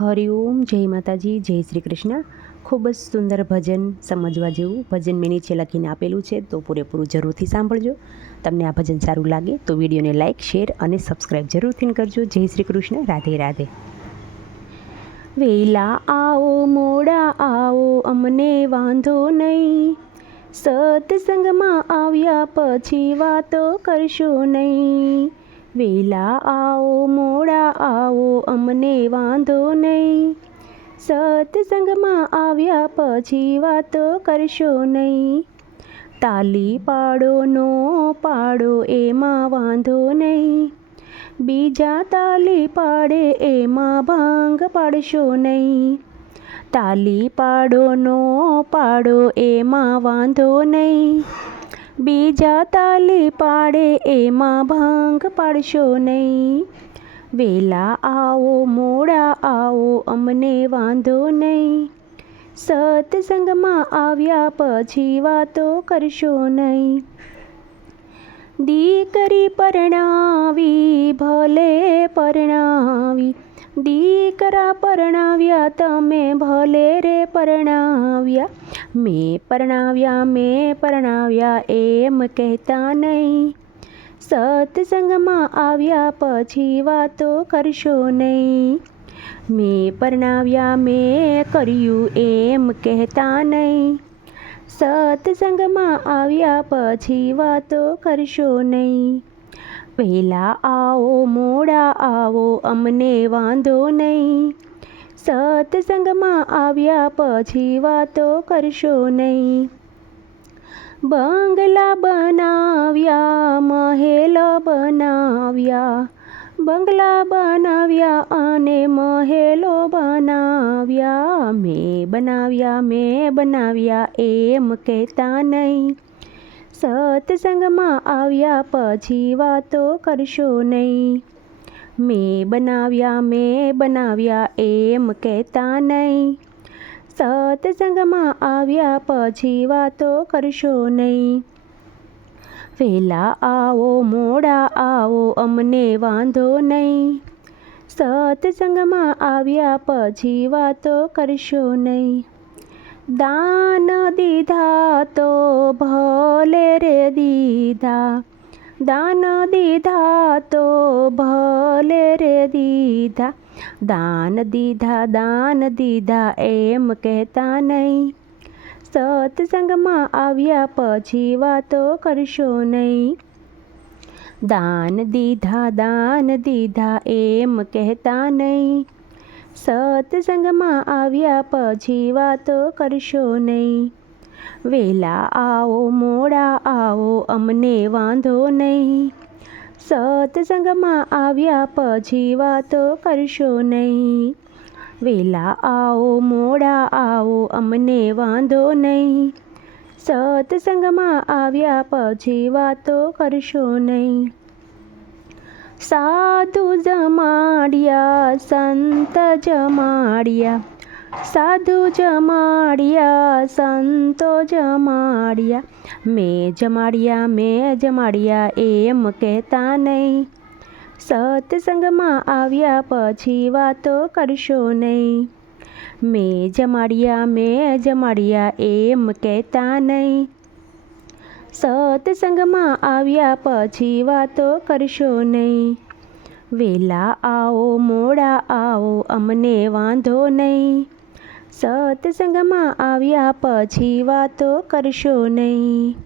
હરિઓમ, જય માતાજી, જય શ્રી કૃષ્ણ ખૂબ જ સુંદર ભજન સમજવા જેવું ભજન મેં નીચે લખીને આપેલું છે, તો પૂરેપૂરું જરૂરથી સાંભળજો. તમને આ ભજન સારું લાગે તો વિડીયોને લાઇક, શેર અને સબસ્ક્રાઈબ જરૂરથી કરજો. જય શ્રી કૃષ્ણ રાધે રાધે. વેલા આવો, મોડા આવો, અમને વાંધો નહીં. સત્સંગમાં આવ્યા પછી વાતો કરશો નહીં. વેલા આવો, મોડા આવો, અમને વાંધો નહીં. સત્સંગમાં આવ્યા પછી વાતો કરશો નહીં. તાલી પાડો, નો પાડો, એમાં વાંધો નહીં. બીજા તાલી પાડે, એમાં ભાંગ પાડશો નહીં. તાલી પાડો, નો પાડો, એમાં વાંધો નહીં. બીજા તાલી પાડે એમાં ભાંગ પાડશો નહીં. વેલા આવો, મોડા આવો, અમને વાંધો નહીં. સત્સંગમાં આવ્યા પછી વાતો કરશો નહીં. દીકરી પરણાવી, ભલે પરણાવી. દીકરા પરણાવ્યા, તમે ભલે રે પરણાવ્યા. મેં પરણાવ્યા મેં પરણાવ્યા એમ કહેતા નહીં સત્સંગમાં આવ્યા પછી વાતો કરશો નહીં મેં પરણાવ્યા મેં કર્યું એમ કહેતા નહીં સત્સંગમાં આવ્યા પછી વાતો કરશો નહીં વહેલા આવો મોડા આવો અમને વાંધો નહીં સત્સંગમાં આવ્યા પછી વાતો કરશો નહીં. બંગલા બનાવ્યા, મહેલ બનાવ્યા, બંગલા બનાવ્યા અને મહેલો બનાવ્યા. મેં બનાવ્યા મેં બનાવ્યા એમ કહેતા નહીં. સત્સંગમાં આવ્યા પછી વાતો કરશો નહીં. મેં બનાવ્યા મેં બનાવ્યા એમ કહેતા નહીં. સત્સંગમાં આવ્યા પછી વાતો કરશો નહીં. વહેલા આવો, મોડા આવો, અમને વાંધો નહીં. સત્સંગમાં આવ્યા પછી વાતો કરશો નહીં. દાન દીધા તો ભલે રે દીધા. દાન દીધા તો ભલે રે દીધા દાન દીધા દાન દીધા એમ કહેતા નહીં સત્સંગમાં આવ્યા પછી વાતો કરશો નહીં દાન દીધા દાન દીધા એમ કહેતા નહીં સત્સંગમાં આવ્યા પછી વાતો કરશો નહીં વેલા આવો, મોડા આવો, અમને વાંધો નહીં. સત્સંગમાં આવ્યા પછી વાતો કરશો નહીં. વેલા આવો, મોડા આવો, અમને વાંધો નહીં. સત્સંગમાં આવ્યા પછી વાતો કરશો નહીં. સાધુ જમાડ્યા, સંત જમાડ્યા. સાધુ જમાડ્યા, સંતો જમાડ્યા મેં જમાડ્યા મેં જમાડ્યા એમ કહેતા નહીં. સત્સંગમાં આવ્યા પછી વાતો કરશો નહીં. મેં જમાડ્યા મેં જમાડ્યા એમ કહેતા નહીં. સત્સંગમાં આવ્યા પછી વાતો કરશો નહીં. વેલા આવો, મોડા આવો, અમને વાંધો નહીં. સત્સંગમાં આવ્યા પછી વાતો કરશો નહીં.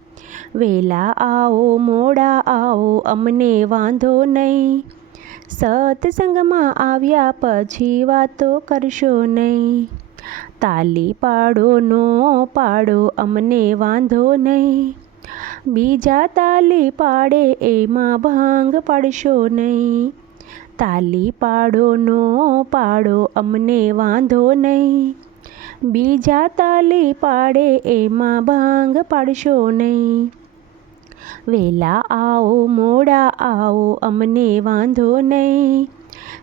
વેલા આવો, મોડા આવો, અમને વાંધો નહીં. સત્સંગમાં આવ્યા પછી વાતો કરશો નહીં. તાલી પાડો, નો પાડો, અમને વાંધો નહીં. બીજા તાલી પાડે, એમાં ભાંગ પાડશો નહીં. તાલી પાડો, નો પાડો, અમને વાંધો નહીં. બીજા તાલી પાડે એમાં ભાંગ પાડશો નહીં. વેલા આવો, મોડા આવો, અમને વાંધો નહીં.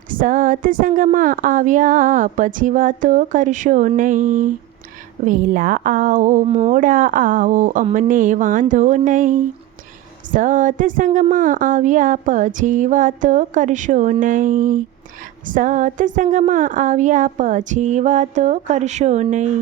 સત્સંગમાં આવ્યા, પછી વાતો કરશો નહીં. વેલા આવો, મોડા આવો, અમને વાંધો નહીં. સત્સંગમાં આવ્યા પછી વાતો કરશો નહીં. સત્સંગમાં આવ્યા પછી વાતો કરશો નહીં.